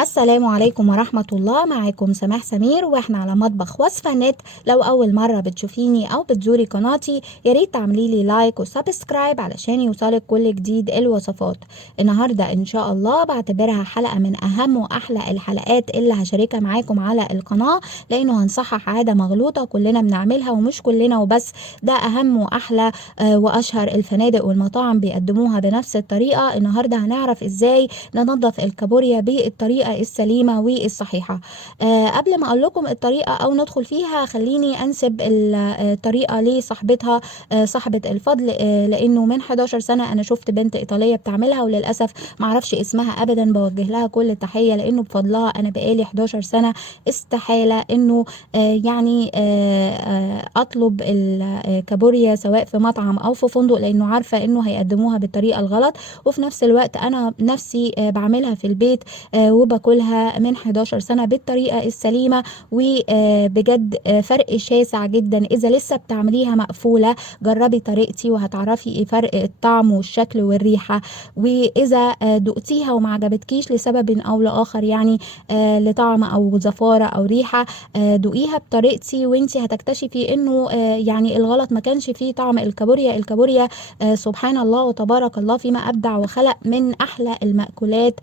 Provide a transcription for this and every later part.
السلام عليكم ورحمة الله. معاكم سماح سمير واحنا على مطبخ وصفة نت. لو أول مرة بتشوفيني أو بتزوري قناتي ياريت تعملي لي لايك وسبسكرايب علشان يوصلك كل جديد الوصفات. النهاردة إن شاء الله بعتبرها حلقة من أهم وأحلى الحلقات اللي هشاركها معاكم على القناة، لأنه هنصحح عادة مغلوطة كلنا بنعملها، ومش كلنا وبس، ده أهم وأحلى وأشهر الفنادق والمطاعم بيقدموها بنفس الطريقة. النهاردة هنعرف إزاي ننظف الكابوريا بالطريقة السليمة والصحيحة. قبل ما اقول لكم الطريقة او ندخل فيها، خليني انسب الطريقة لصاحبتها، صاحبة الفضل، لانه من 11 سنة انا شفت بنت ايطالية بتعملها، وللاسف معرفش اسمها ابدا. بوجه لها كل التحية، لانه بفضلها انا بقالي 11 سنة استحالة انه اطلب الكابوريا سواء في مطعم او في فندق، لانه عارفة انه هيقدموها بالطريقة الغلط، وفي نفس الوقت انا نفسي بعملها في البيت وباكلها من 11 سنة بالطريقة السليمة. وبجد فرق شاسع جدا. إذا لسه بتعمليها مقفولة جربي طريقتي وهتعرفي ايه فرق الطعم والشكل والريحة. وإذا دقتيها وما عجبتكيش لسبب أو لآخر، يعني لطعم أو زفارة أو ريحة، دوقيها بطريقتي وانتي هتكتشفي انه يعني الغلط ما كانش فيه طعم الكابوريا. الكابوريا سبحان الله وتبارك الله فيما أبدع وخلق، من أحلى المأكولات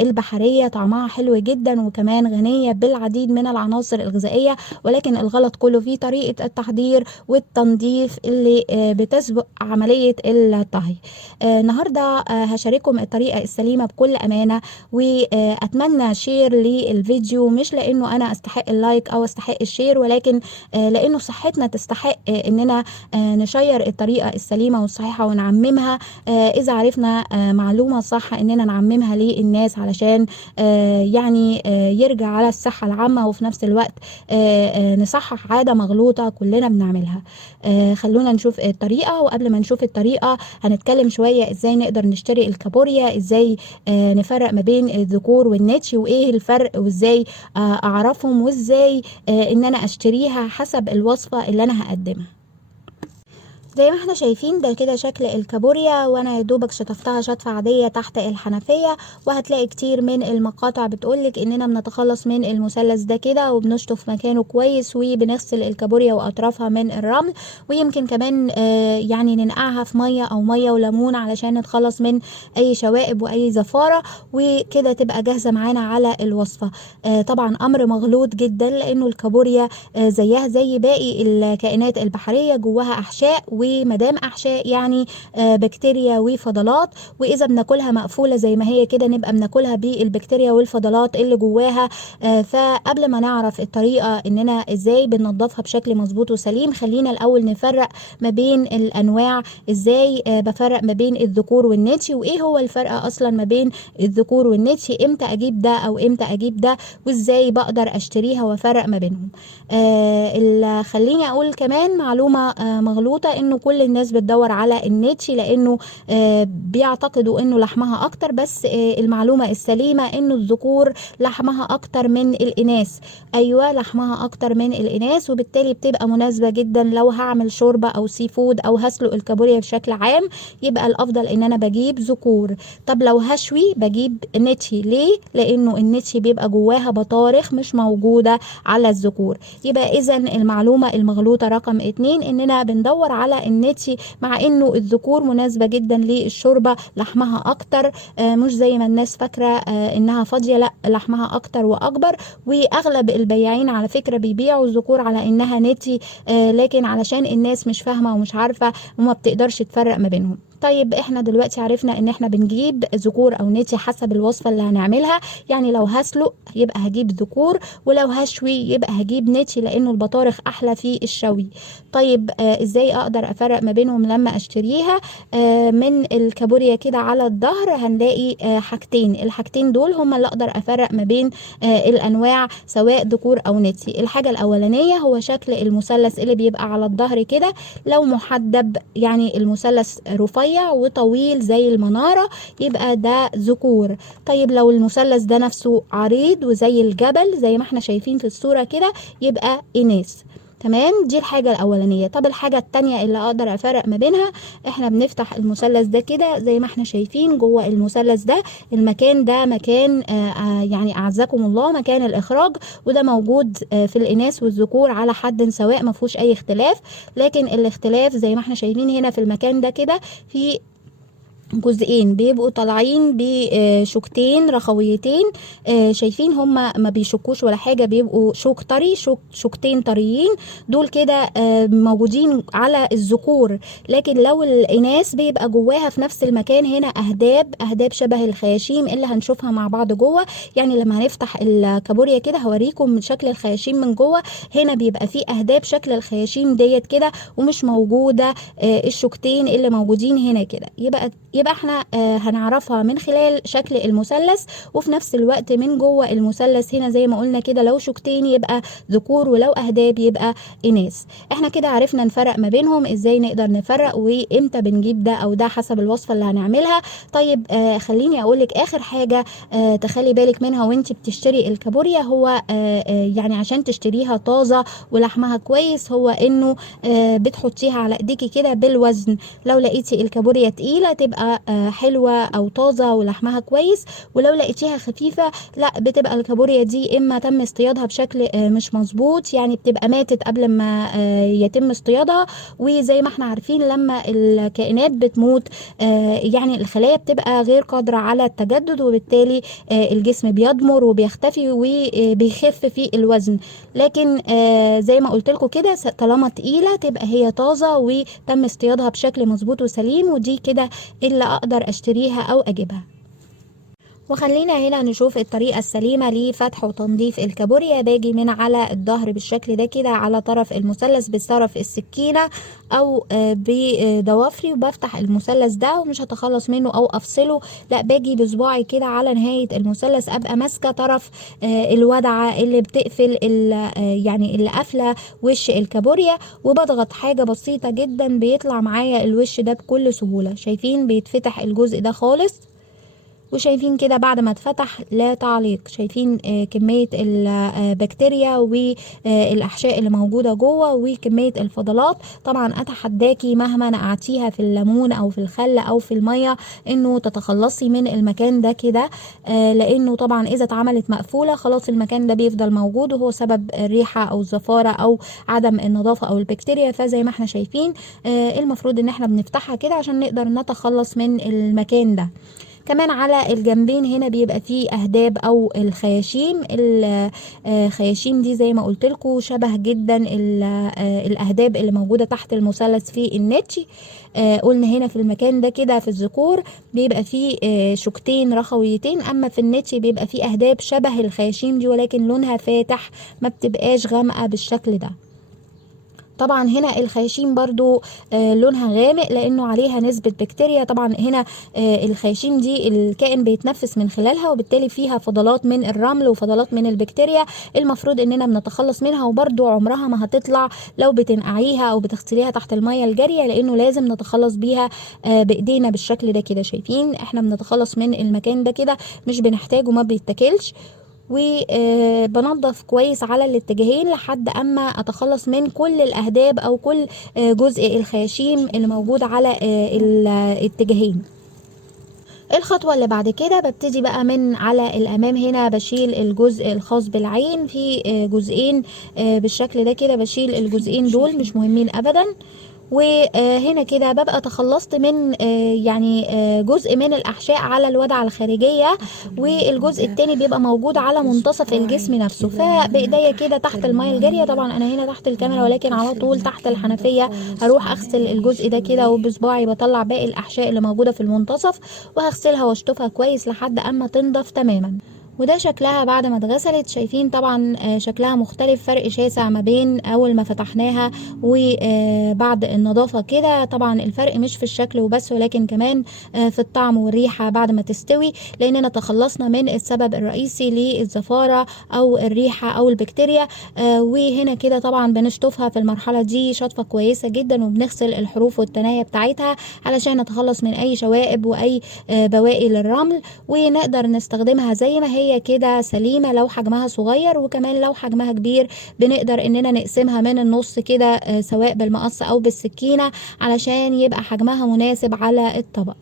البحرية. طعمها حلو جدا وكمان غنية بالعديد من العناصر الغذائية، ولكن الغلط كله في طريقة التحضير والتنظيف اللي بتسبق عملية الطهي. النهاردة هشارككم الطريقة السليمة بكل أمانة، وأتمنى شير للفيديو، مش لأنه أنا أستحق اللايك أو أستحق الشير، ولكن لأنه صحتنا تستحق أننا نشير الطريقة السليمة والصحيحة ونعممها. إذا عرفنا معلومة صح أننا نعممها للناس علشان يعني يرجع على الصحة العامة، وفي نفس الوقت نصحح عادة مغلوطة كلنا بنعملها. خلونا نشوف الطريقة، وقبل ما نشوف الطريقة هنتكلم شوية ازاي نقدر نشتري الكابوريا، ازاي نفرق ما بين الذكور والناتشي، وايه الفرق، وازاي اعرفهم، وازاي ان انا اشتريها حسب الوصفة اللي انا هقدمها. زي ما احنا شايفين ده كده شكل الكابوريا، وانا يا دوبك شطفتها شطفة عادية تحت الحنفية. وهتلاقي كتير من المقاطع بتقولك اننا بنتخلص من المثلث ده كده وبنشطف مكانه كويس، وبنغسل الكابوريا واطرافها من الرمل، ويمكن كمان يعني ننقعها في مية او مية وليمون علشان نتخلص من اي شوائب واي زفارة، وكده تبقى جاهزة معانا على الوصفة. طبعا امر مغلوط جدا، لانه الكابوريا زيها زي باقي الكائنات البحرية جواها احشاء، ومدام احشاء يعني بكتيريا وفضلات، واذا بناكلها مقفوله زي ما هي كده نبقى بناكلها بالبكتيريا والفضلات اللي جواها. فقبل ما نعرف الطريقه اننا ازاي بننضفها بشكل مظبوط وسليم، خلينا الاول نفرق ما بين الانواع. ازاي بفرق ما بين الذكور والناتشي، وايه هو الفرق اصلا ما بين الذكور والناتشي، امتى اجيب ده او امتى اجيب ده، وازاي بقدر اشتريها وافرق ما بينهم. خليني اقول كمان معلومه مغلوطه، انه كل الناس بتدور على الناتشي لانه بيعتقدوا انه لحمها اكتر، بس المعلومة السليمة انه الذكور لحمها اكتر من الاناث. ايوه لحمها اكتر من الاناث، وبالتالي بتبقى مناسبة جدا لو هعمل شوربة او سي فود او هسلق الكابوريا بشكل عام. يبقى الافضل ان انا بجيب ذكور. طب لو هشوي بجيب ناتشي. ليه؟ لانه الناتشي بيبقى جواها بطارخ مش موجودة على الذكور. يبقى اذا المعلومة المغلوطة رقم 2 اننا بندور على الناتشي، مع انه الذكور مناسبة جدا للشوربة، لحمها اكتر، مش زي ما الناس فاكرة انها فاضية، لا لحمها اكتر واكبر. واغلب البياعين على فكرة بيبيعوا الذكور على انها ناتشي، لكن علشان الناس مش فاهمة ومش عارفة وما بتقدرش تفرق ما بينهم. طيب احنا دلوقتي عرفنا ان احنا بنجيب ذكور او ناتشي حسب الوصفة اللي هنعملها. يعني لو هسلق يبقى هجيب ذكور، ولو هشوي يبقى هجيب ناتشي، لانه البطارخ احلى في الشوي. طيب ازاي اقدر افرق ما بينهم لما اشتريها؟ من الكابوريا كده على الظهر هنلاقي حاجتين. الحاجتين دول هما اللي اقدر افرق ما بين الانواع سواء ذكور او ناتشي. الحاجة الاولانية هو شكل المثلث اللي بيبقى على الظهر كده. لو محدب يعني المثلث رفيع وطويل زي المنارة يبقى ده ذكور. طيب لو المثلث ده نفسه عريض وزي الجبل زي ما احنا شايفين في الصورة كده يبقى إناث. تمام، دي الحاجة الأولانية. طب الحاجة التانية اللي أقدر أفرق ما بينها، احنا بنفتح المثلث ده كده زي ما احنا شايفين. جوه المثلث ده المكان ده مكان يعني أعزكم الله مكان الإخراج، وده موجود في الإناث والذكور على حد سواء، ما فيهوش أي اختلاف. لكن الاختلاف زي ما احنا شايفين هنا في المكان ده كده في جزئين بيبقوا طالعين بشوكتين رخويتين. شايفين هما ما بيشكوش ولا حاجة، بيبقوا شوك طري، شوكتين طريين دول كده موجودين على الذكور. لكن لو الإناث بيبقى جواها في نفس المكان هنا أهداب شبه الخياشيم اللي هنشوفها مع بعض جوه. يعني لما هنفتح الكابوريا كده هوريكم من شكل الخياشيم من جوه. هنا بيبقى فيه أهداب شكل الخياشيم ديت كده، ومش موجودة الشوكتين اللي موجودين هنا كده. يبقى احنا هنعرفها من خلال شكل المثلث، وفي نفس الوقت من جوه المثلث هنا زي ما قلنا كده لو شوكتين يبقى ذكور، ولو اهداب يبقى اناث. احنا كده عرفنا نفرق ما بينهم. ازاي نقدر نفرق وامتى بنجيب ده او ده حسب الوصفة اللي هنعملها؟ طيب خليني اقولك اخر حاجة تخلي بالك منها وانت بتشتري الكابوريا، هو يعني عشان تشتريها طازة ولحمها كويس، هو انه بتحطيها على ايديكي كده بالوزن. لو لقيتي الكابوريا تقيلة تبقى حلوة او طازة ولحمها كويس، ولو لقيتيها خفيفة لا، بتبقى الكابوريا دي اما تم اصطيادها بشكل مش مظبوط، يعني بتبقى ماتت قبل ما يتم اصطيادها. وزي ما احنا عارفين لما الكائنات بتموت يعني الخلايا بتبقى غير قادرة على التجدد، وبالتالي الجسم بيضمر وبيختفي وبيخف في الوزن. لكن زي ما قلت لكم كده طالما تقيلة تبقى هي طازة وتم اصطيادها بشكل مظبوط وسليم، ودي كده اللي اقدر اشتريها او اجيبها. وخلينا هنا نشوف الطريقة السليمة لفتح وتنظيف الكابوريا. باجي من على الظهر بالشكل ده كده على طرف المثلث بطرف السكينة او بضوافري، وبفتح المثلث ده ومش هتخلص منه او افصله، لا باجي بصباعي كده على نهاية المثلث، ابقى ماسكة طرف الودعة اللي بتقفل يعني اللي قافلة وش الكابوريا، وبضغط حاجة بسيطة جدا بيطلع معايا الوش ده بكل سهولة. شايفين بيتفتح الجزء ده خالص، وشايفين كده بعد ما اتفتح لا تعليق. شايفين كمية البكتيريا والأحشاء اللي موجودة جوه وكمية الفضلات. طبعا أتحداكي مهما نقعتيها في الليمون أو في الخل أو في المية إنه تتخلصي من المكان ده كده، لأنه طبعا إذا اتعملت مقفولة خلاص المكان ده بيفضل موجود، وهو سبب الريحة أو الزفارة أو عدم النظافة أو البكتيريا. فزي ما احنا شايفين المفروض إن احنا بنفتحها كده عشان نقدر نتخلص من المكان ده. كمان على الجنبين هنا بيبقى فيه أهداب أو الخياشيم. الخياشيم دي زي ما قلت لكم شبه جدا الأهداب اللي موجودة تحت المثلث في النتشي. قلنا هنا في المكان ده كده في الذكور بيبقى فيه شوكتين رخويتين، أما في النتشي بيبقى فيه أهداب شبه الخياشيم دي ولكن لونها فاتح، ما بتبقاش غامقة بالشكل ده. طبعا هنا الخياشيم برضو لونها غامق لانه عليها نسبة بكتيريا. طبعا هنا الخياشيم دي الكائن بيتنفس من خلالها، وبالتالي فيها فضلات من الرمل وفضلات من البكتيريا المفروض اننا بنتخلص منها، وبرضو عمرها ما هتطلع لو بتنقعيها او بتغسليها تحت المية الجارية، لانه لازم نتخلص بيها بايدينا بالشكل ده كده. شايفين احنا بنتخلص من المكان ده كده، مش بنحتاجه، ما بيتاكلش. وبنضف كويس على الاتجاهين لحد اما اتخلص من كل الاهداب او كل جزء الخياشيم اللي موجود على الاتجاهين. الخطوة اللي بعد كده ببتدي بقى من على الامام هنا بشيل الجزء الخاص بالعين في جزئين بالشكل ده كده. بشيل الجزئين دول مش مهمين ابدا، وهنا كده ببقى تخلصت من يعني جزء من الأحشاء على الودعة الخارجية، والجزء التاني بيبقى موجود على منتصف الجسم نفسه. فبإيديا كده تحت المية الجارية، طبعا أنا هنا تحت الكاميرا ولكن على طول تحت الحنفية، هروح أغسل الجزء ده كده وبصباعي بطلع باقي الأحشاء اللي موجودة في المنتصف، وهغسلها واشطفها كويس لحد أما تنضف تماما. وده شكلها بعد ما اتغسلت. شايفين طبعا شكلها مختلف، فرق شاسع ما بين اول ما فتحناها وبعد النظافة كده. طبعا الفرق مش في الشكل وبس ولكن كمان في الطعم والريحة بعد ما تستوي، لاننا تخلصنا من السبب الرئيسي للزفارة او الريحة او البكتيريا. وهنا كده طبعا بنشطفها في المرحلة دي شطفة كويسة جدا، وبنغسل الحروف والتناية بتاعتها علشان نتخلص من اي شوائب واي بواقي للرمل، ونقدر نستخدمها زي ما هي شوية كده سليمة لو حجمها صغير، وكمان لو حجمها كبير بنقدر اننا نقسمها من النص كده سواء بالمقص او بالسكينة علشان يبقى حجمها مناسب على الطبق.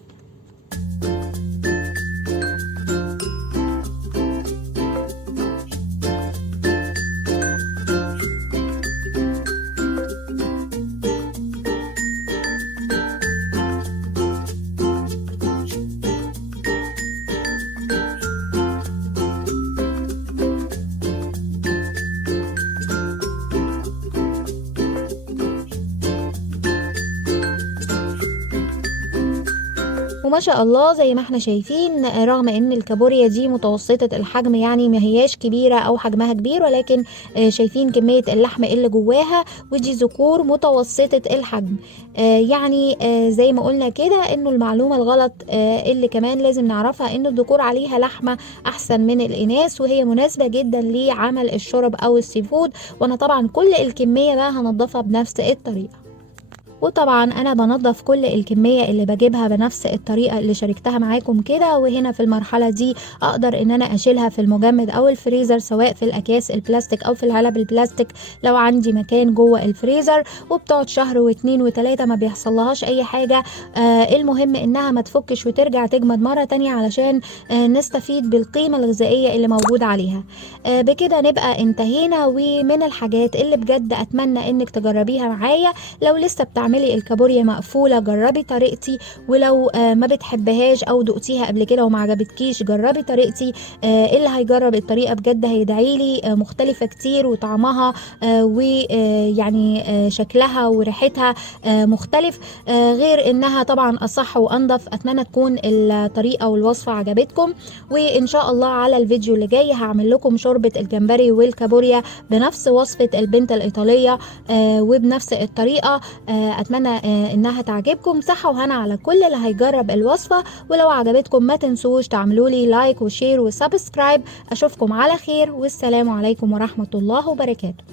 وما شاء الله زي ما احنا شايفين، رغم ان الكابوريا دي متوسطة الحجم يعني ما هياش كبيرة او حجمها كبير، ولكن شايفين كمية اللحم اللي جواها، ودي ذكور متوسطة الحجم. يعني زي ما قلنا كده انه المعلومة الغلط اللي كمان لازم نعرفها ان الذكور عليها لحمة احسن من الاناث، وهي مناسبة جدا لعمل الشرب او السي فود. وانا طبعا كل الكمية بقى هنضفها بنفس الطريقة. وطبعا انا بنضف كل الكمية اللي بجيبها بنفس الطريقة اللي شاركتها معاكم كده. وهنا في المرحلة دي اقدر ان انا اشيلها في المجمد او الفريزر، سواء في الاكياس البلاستيك او في العلب البلاستيك لو عندي مكان جوه الفريزر، وبتقعد شهر واتنين وتلاتة ما بيحصلهاش اي حاجة. المهم انها ما تفكش وترجع تجمد مرة تانية علشان نستفيد بالقيمة الغذائية اللي موجودة عليها. بكده نبقى انتهينا. ومن الحاجات اللي بجد اتمنى انك تجربيها معايا، لو لسه بتعملي الكابوريا مقفولة جربي طريقتي، ولو ما بتحبهاش او دقتيها قبل كده وما عجبتكيش جربي طريقتي. اللي هيجرب الطريقة بجد هيدعيلي. مختلفة كتير وطعمها ويعني شكلها وريحتها مختلف، غير انها طبعا اصح وانضف. اتمنى تكون الطريقة والوصفة عجبتكم، وان شاء الله على الفيديو اللي جاي هعمل لكم شوربة الجمبري والكابوريا بنفس وصفة البنت الإيطالية وبنفس الطريقة. اتمنى انها تعجبكم. صحة وهنا على كل اللي هيجرب الوصفة. ولو عجبتكم ما تنسوش تعملوا لي لايك وشير وسبسكرايب. اشوفكم على خير، والسلام عليكم ورحمة الله وبركاته.